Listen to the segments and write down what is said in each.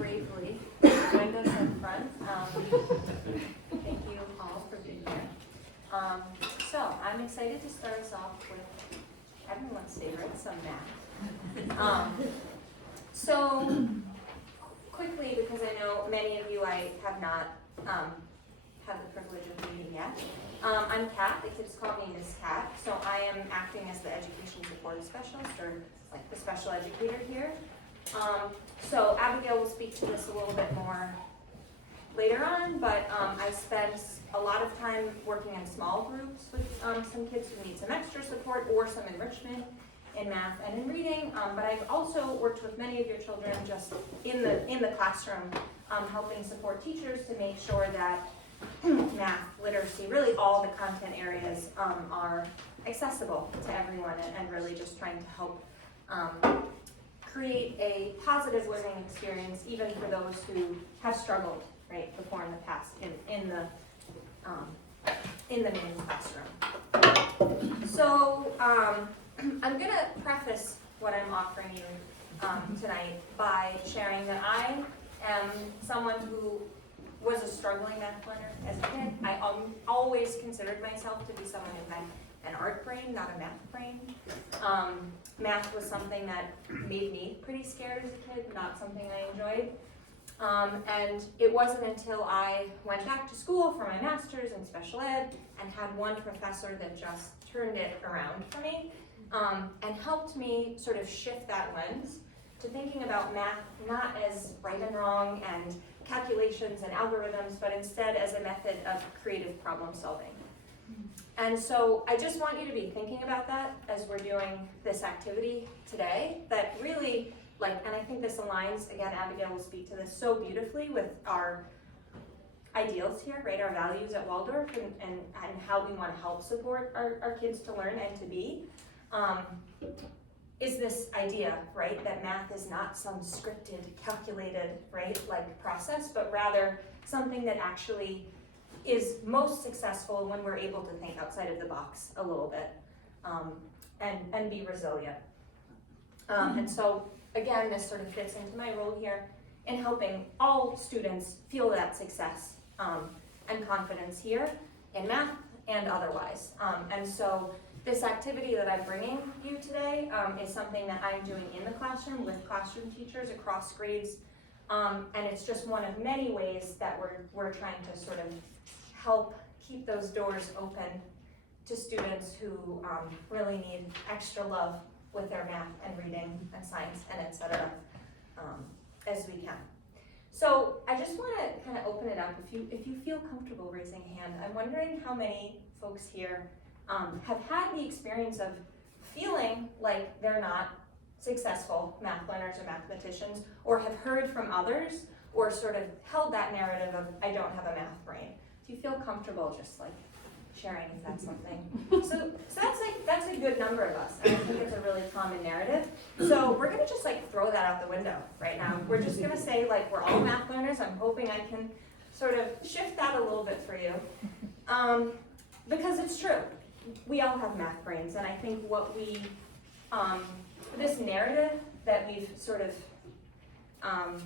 bravely joined us in front. Thank you all for being here. So I'm excited to start us off with everyone's favorite, some math. So quickly, because I know many of you I have not had the privilege of meeting yet. I'm Kat, the kids call me Miss Kat, so I am acting as the education support specialist, or like the special educator here. So Abigail will speak to this a little bit more later on, but I spent a lot of time working in small groups with some kids who need some extra support or some enrichment in math and in reading, but I've also worked with many of your children just in the classroom, helping support teachers to make sure that math, literacy, really all the content areas are accessible to everyone, and really just trying to help create a positive learning experience even for those who have struggled right before in the past in the main classroom. So I'm going to preface what I'm offering you tonight by sharing that I am someone who was a struggling math learner as a kid. I always considered myself to be someone who had an art brain, not a math brain. Math was something that made me pretty scared as a kid, not something I enjoyed. And it wasn't until I went back to school for my master's in special ed and had one professor that just turned it around for me and helped me sort of shift that lens to thinking about math not as right and wrong and calculations and algorithms, but instead as a method of creative problem solving. And so I just want you to be thinking about that as we're doing this activity today, that really, and I think this aligns, again, Abigail will speak to this so beautifully with our ideals here, right, our values at Waldorf and how we want to help support our kids to learn and to be, is this idea, right, that math is not some scripted, calculated, right, process, but rather something that actually is most successful when we're able to think outside of the box a little bit and be resilient. And so, again, this sort of fits into my role here in helping all students feel that success and confidence here in math and otherwise. And so this activity that I'm bringing you today is something that I'm doing in the classroom with classroom teachers across grades. And it's just one of many ways that we're trying to sort of help keep those doors open to students who really need extra love with their math and reading and science and et cetera as we can. So I just want to kind of open it up. If you feel comfortable raising a hand, I'm wondering how many folks here have had the experience of feeling like they're not successful math learners or mathematicians, or have heard from others, or sort of held that narrative of, I don't have a math brain. If you feel comfortable just sharing if that's something. So that's a good number of us, and I think it's a really common narrative. So we're gonna just throw that out the window right now. We're just gonna say we're all math learners. I'm hoping I can sort of shift that a little bit for you. Because it's true. We all have math brains, and I think what we, this narrative that we've sort of,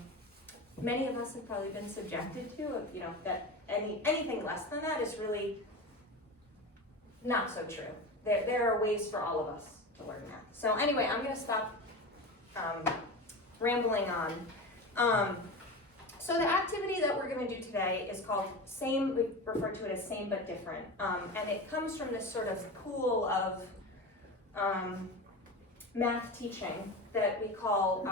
many of us have probably been subjected to, of, that anything less than that is really not so true. There are ways for all of us to learn math. So anyway, I'm gonna stop rambling on. So the activity that we're going to do today is called Same, we refer to it as Same But Different, and it comes from this sort of pool of math teaching that we call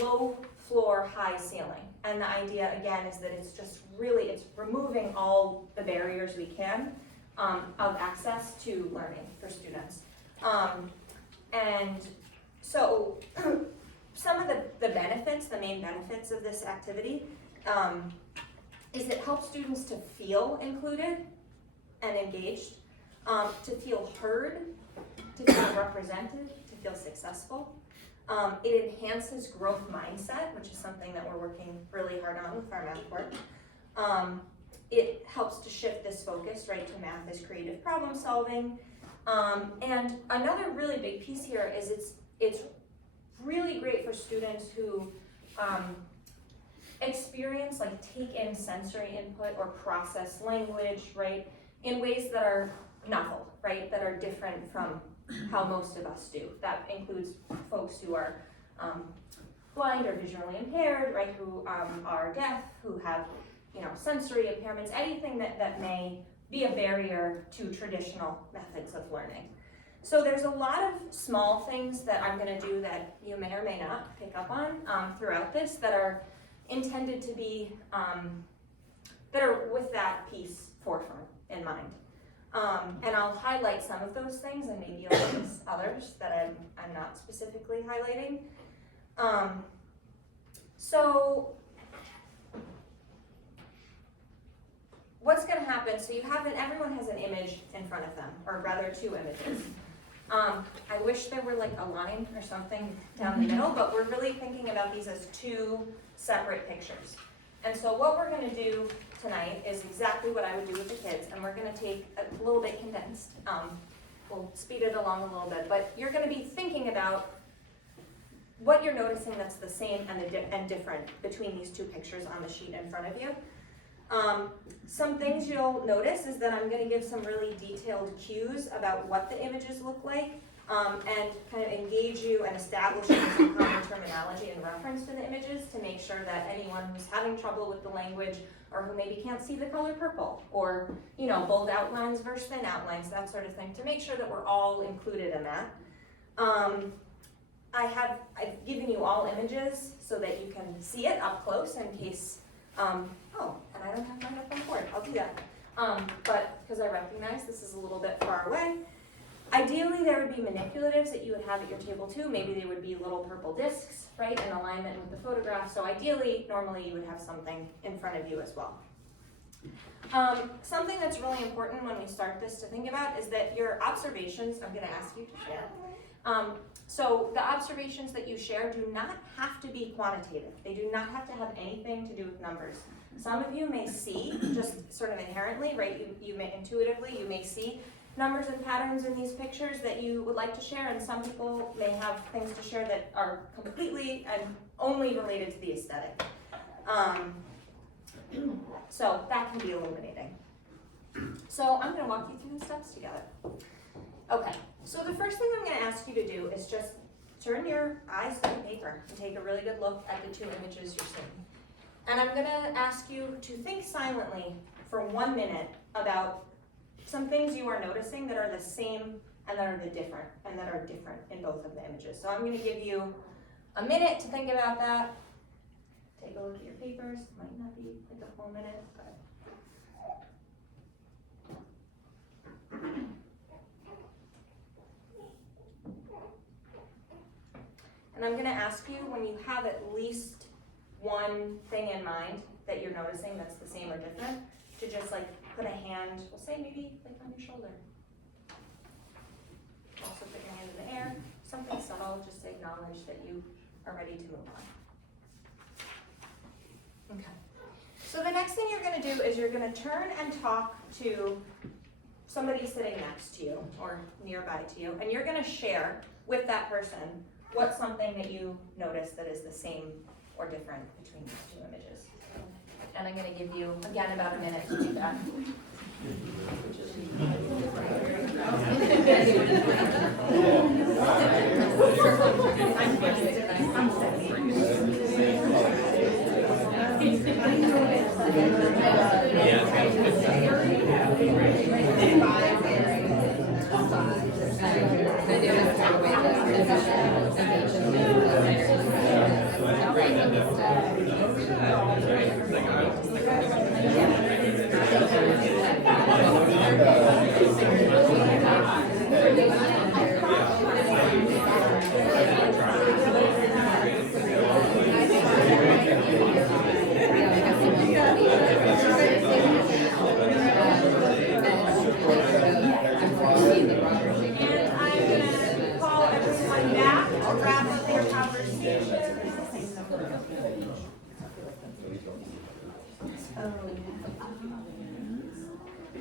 low floor, high ceiling. And the idea, again, is that it's just really, it's removing all the barriers we can of access to learning for students. And so, some of the benefits, the main benefits of this activity is it helps students to feel included and engaged, to feel heard, to feel represented, to feel successful. It enhances growth mindset, which is something that we're working really hard on with our math work. It helps to shift this focus right to math as creative problem solving. And another really big piece here is it's really great for students who experience, like take in sensory input or process language, right, in ways that are novel, right, that are different from how most of us do. That includes folks who are blind or visually impaired, right, who are deaf, who have, sensory impairments, anything that may be a barrier to traditional methods of learning. So there's a lot of small things that I'm going to do that you may or may not pick up on throughout this that are intended to be, that are with that piece forefront in mind. And I'll highlight some of those things and maybe you'll notice others that I'm not specifically highlighting. So what's going to happen, so everyone has an image in front of them, or rather two images. I wish there were like a line or something down the middle, but we're really thinking about these as two separate pictures. And so what we're going to do tonight is exactly what I would do with the kids, and we're going to take a little bit condensed. We'll speed it along a little bit, but you're going to be thinking about what you're noticing that's the same and different between these two pictures on the sheet in front of you. Some things you'll notice is that I'm going to give some really detailed cues about what the images look like, and kind of engage you and establish some common terminology in reference to the images to make sure that anyone who's having trouble with the language or who maybe can't see the color purple or, bold outlines versus thin outlines, that sort of thing, to make sure that we're all included in that. I've given you all images so that you can see it up close in case, and I don't have my up on board, I'll do that. But because I recognize this is a little bit far away, ideally there would be manipulatives that you would have at your table too. Maybe they would be little purple discs, right, in alignment with the photograph. So ideally, normally you would have something in front of you as well. Something that's really important when we start this to think about is that your observations, I'm going to ask you to share. So the observations that you share do not have to be quantitative. They do not have to have anything to do with numbers. Some of you may see, just sort of inherently, right, you may intuitively, you may see numbers and patterns in these pictures that you would like to share, and some people may have things to share that are completely and only related to the aesthetic. So that can be illuminating. So I'm going to walk you through the steps together. Okay, so the first thing I'm going to ask you to do is just turn your eyes to the paper and take a really good look at the two images you're seeing. And I'm going to ask you to think silently for 1 minute about some things you are noticing that are the same and that are different in both of the images. So I'm going to give you a minute to think about that. Take a look at your papers. Might not be like a full minute, but. And I'm going to ask you, when you have at least one thing in mind that you're noticing that's the same or different, to just like put a hand, we'll say maybe like on your shoulder. Also put your hand in the air, something subtle, just to acknowledge that you are ready to move on. Okay. So the next thing you're going to do is you're going to turn and talk to somebody sitting next to you or nearby to you, and you're going to share with that person what's something that you notice that is the same or different between these two images. And I'm going to give you, again, about a minute to do that.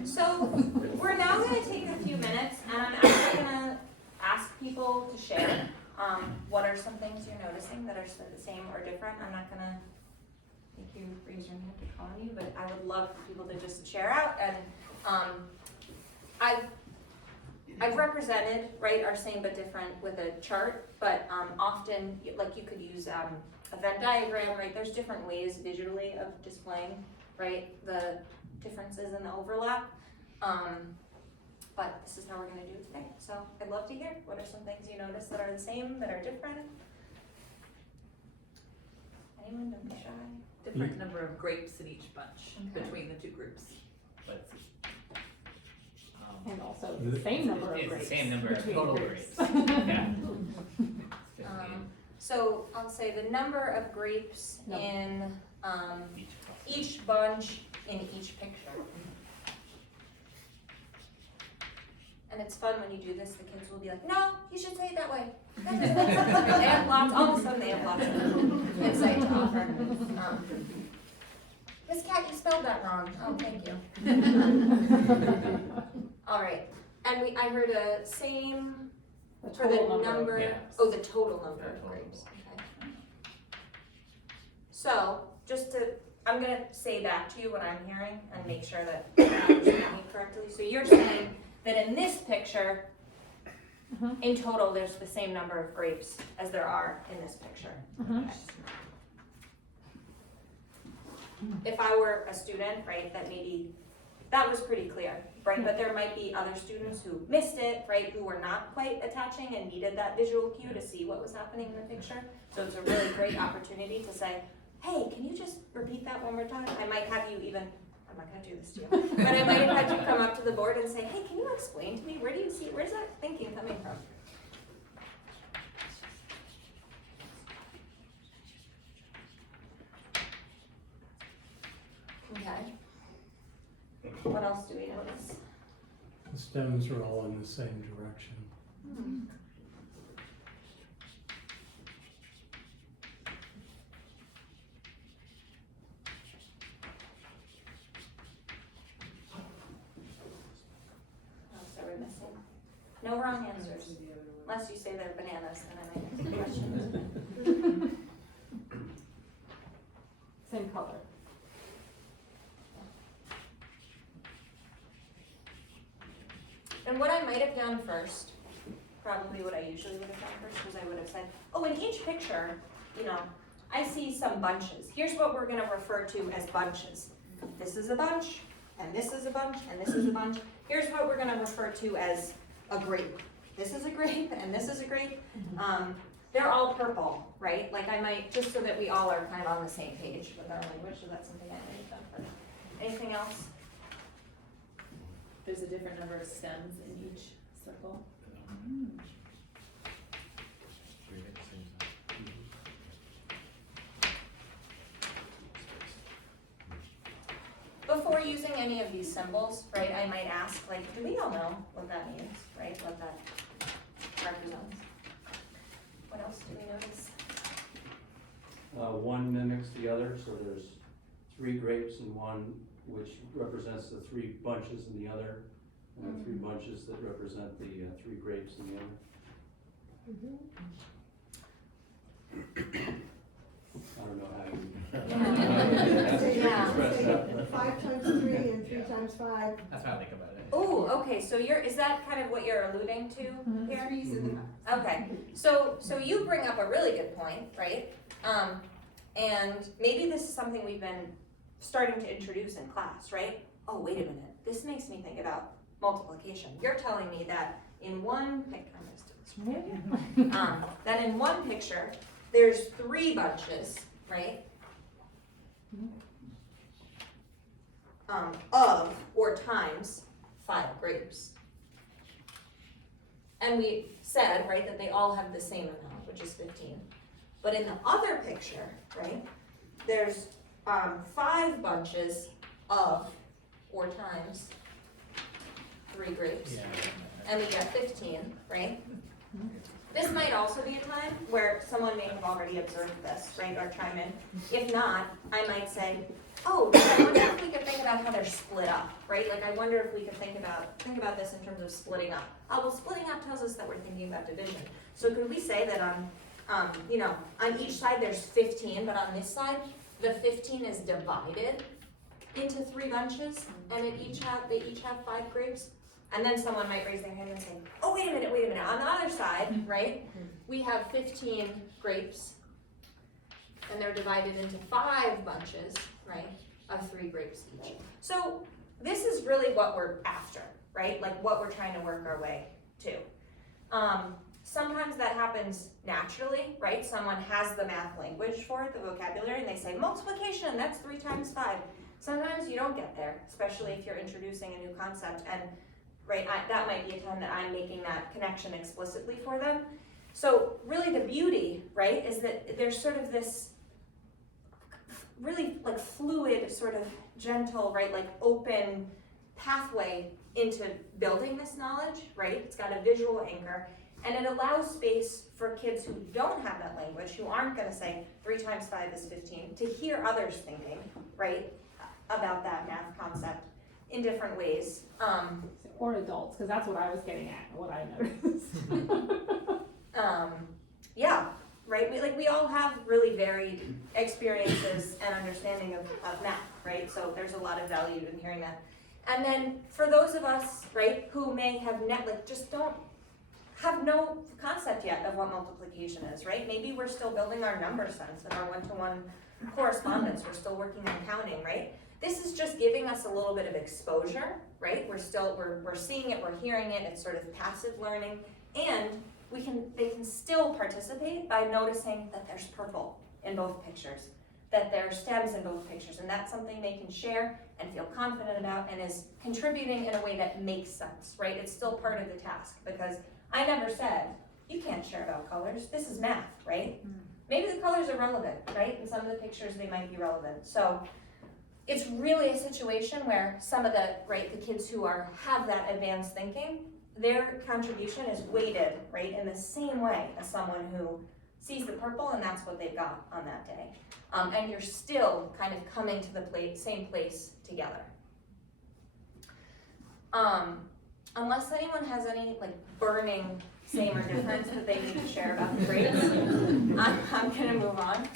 So we're now going to take a few minutes, and I'm actually going to ask people to share. what are some things you're noticing that are the same or different? I'm not gonna make you raise your hand to call on you, but I would love for people to just share out. And I've represented, right, our same but different with a chart, but often, like, you could use a Venn diagram, right? There's different ways visually of displaying, right, the differences and the overlap. But this is how we're going to do it today. So I'd love to hear, what are some things you notice that are the same, that are different? Anyone, don't be shy. Different number of grapes in each bunch between the two groups. But And also the same number of it's grapes. the same number of between total the grapes. Yeah. 15 So I'll say the number of grapes in each. each bunch in each picture. And it's fun when you do this, the kids will be like, no, you should say it that way. That doesn't make sense. They have lots, all of a sudden they have lots of insight to offer. Miss Cat, you spelled that wrong. Oh, thank you. All right, and I heard a same for the number, Yeah. oh, the total number The of total. grapes, okay. So, I'm gonna say back to you what I'm hearing and make sure that I'm understanding correctly. So you're saying that in this picture, in total, there's the same number of grapes as there are in this picture. Okay. If I were a student, right, that was pretty clear, right? But there might be other students who missed it, right, who were not quite attaching and needed that visual cue to see what was happening in the picture. So it's a really great opportunity to say, hey, can you just repeat that one more time? I might have you even, I'm not gonna do this to you, but I might have had you come up to the board and say, hey, can you explain to me, where's that thinking coming from? Okay. What else do we notice? The stems are all in the same direction. What else are we missing? No wrong answers, unless you say they're bananas, then I might ask some questions. Same color. And what I might have done first, probably what I usually would have done first, was I would have said, oh, in each picture, I see some bunches. Here's what we're gonna refer to as bunches. This is a bunch, and this is a bunch, and this is a bunch. Here's what we're gonna refer to as a grape. This is a grape, and this is a grape. They're all purple, right? Like I might, just so that we all are kind of on the same page with our language, so that's something I might have done first. Anything else? There's a different number of stems in each circle. Before using any of these symbols, right, I might ask, like, do we all know what that means, right, what that represents? What else do we notice? One mimics the other, so there's 3 grapes in one, which represents the 3 bunches in the other, and the 3 bunches that represent the 3 grapes in the other. I don't know how you. 5 times 3 and 3 times 5. That's how I think about it. Oh, okay, so is that kind of what you're alluding to here? Three's in the back. Okay, so you bring up a really good point, right? And maybe this is something we've been starting to introduce in class, right? Oh, wait a minute, this makes me think about multiplication. You're telling me that in one picture, that in one picture, there's 3 bunches, right? Of or times 5 grapes. And we said, right, that they all have the same amount, which is 15. But in the other picture, right, there's 5 bunches of or times 3 grapes. Yeah. And we get 15, right? This might also be a time where someone may have already observed this, right, or chime in. If not, I might say, oh, I wonder if we could think about how they're split up, right? Like I wonder if we could think about this in terms of splitting up. Oh, well, splitting up tells us that we're thinking about division. So could we say that on each side there's 15, but on this side, the 15 is divided into 3 bunches, and they each have 5 grapes? And then someone might raise their hand and say, oh, wait a minute, on the other side, right, we have 15 grapes, and they're divided into 5 bunches, right, of 3 grapes each. So this is really what we're after, right, like what we're trying to work our way to. Sometimes that happens naturally, right? Someone has the math language for it, the vocabulary, and they say multiplication, that's 3 times 5. Sometimes you don't get there, especially if you're introducing a new concept, and that might be a time that I'm making that connection explicitly for them. So really the beauty, right, is that there's sort of this really like fluid, sort of gentle, right, like open pathway into building this knowledge, right? It's got a visual anchor, and it allows space for kids who don't have that language, who aren't gonna say 3 times 5 is 15, to hear others thinking, right, about that math concept in different ways. Or adults, because that's what I was getting at, what I noticed. Yeah, right, we all have really varied experiences and understanding of math, right? So there's a lot of value in hearing that. And then for those of us, right, who may have just don't have no concept yet of what multiplication is, right? Maybe we're still building our number sense and our one-to-one correspondence. We're still working on counting, right? This is just giving us a little bit of exposure, right? We're seeing it, we're hearing it, it's sort of passive learning, and they can still participate by noticing that there's purple in both pictures, that there are stems in both pictures, and that's something they can share and feel confident about and is contributing in a way that makes sense, right? It's still part of the task, because I never said, you can't share about colors, this is math, right? Maybe the colors are relevant, right? In some of the pictures they might be relevant. So it's really a situation where some of the kids who have that advanced thinking, their contribution is weighted, right, in the same way as someone who sees the purple and that's what they've got on that day. And you're still kind of coming to the same place together. Unless anyone has any burning same or difference that they need to share about the grades, I'm gonna move on.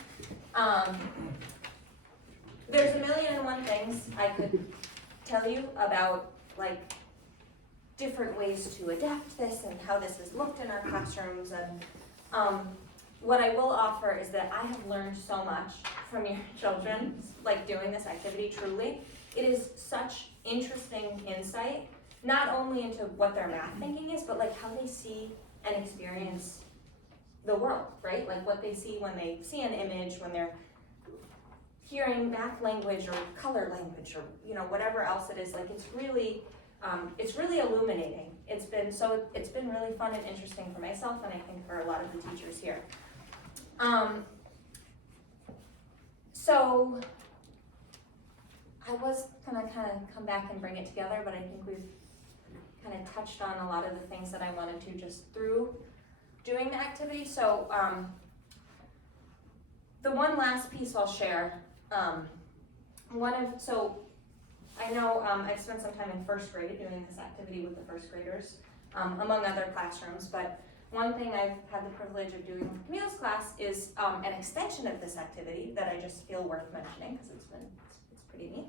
There's a million and one things I could tell you about different ways to adapt this and how this has looked in our classrooms, and what I will offer is that I have learned so much from your children, doing this activity. Truly, it is such interesting insight, not only into what their math thinking is, but how they see and experience the world, right? What they see when they see an image, when they're hearing math language or color language, or whatever else it is. It's really illuminating. It's been really fun and interesting for myself, and I think for a lot of the teachers here. So I was gonna kind of come back and bring it together, but I think we've kind of touched on a lot of the things that I wanted to just through doing the activity. So the one last piece I'll share, I know I've spent some time in first grade doing this activity with the first graders, among other classrooms, but one thing I've had the privilege of doing with Camille's class is an extension of this activity that I just feel worth mentioning, because it's pretty neat,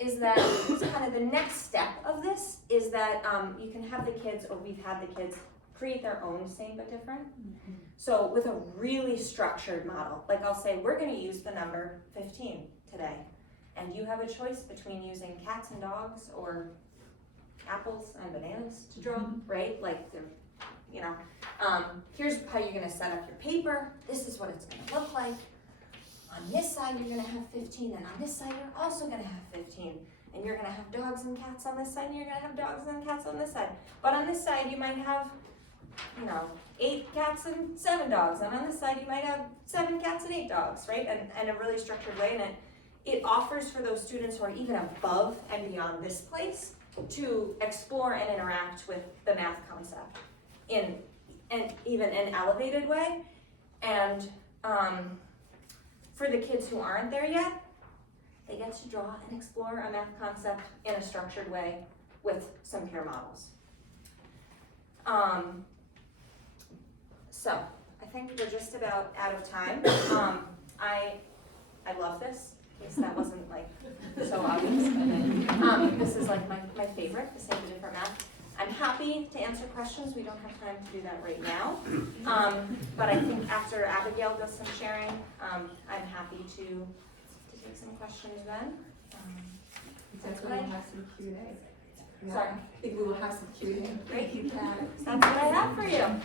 is that kind of the next step of this is that you can have the kids, or we've had the kids, create their own same but different. So with a really structured model, I'll say, we're gonna use the number 15 today, and you have a choice between using cats and dogs or apples and bananas to draw, right? Here's how you're gonna set up your paper. This is what it's gonna look like. On this side, you're gonna have 15, and on this side, you're also gonna have 15. And you're gonna have dogs and cats on this side, and you're gonna have dogs and cats on this side. But on this side, you might have, 8 cats and 7 dogs. And on this side, you might have 7 cats and 8 dogs, right? And a really structured way, and it offers for those students who are even above and beyond this place to explore and interact with the math concept in even an elevated way. And for the kids who aren't there yet, they get to draw and explore a math concept in a structured way with some peer models. So, I think we're just about out of time. I love this, in case that wasn't like so obvious. This is like my favorite, the same but different math. I'm happy to answer questions. We don't have time to do that right now. But I think after Abigail does some sharing, I'm happy to take some questions then. That's We'll what I, have some Q&A. sorry. I think we will have some Q&A. Great. That's what I have for you. Yeah.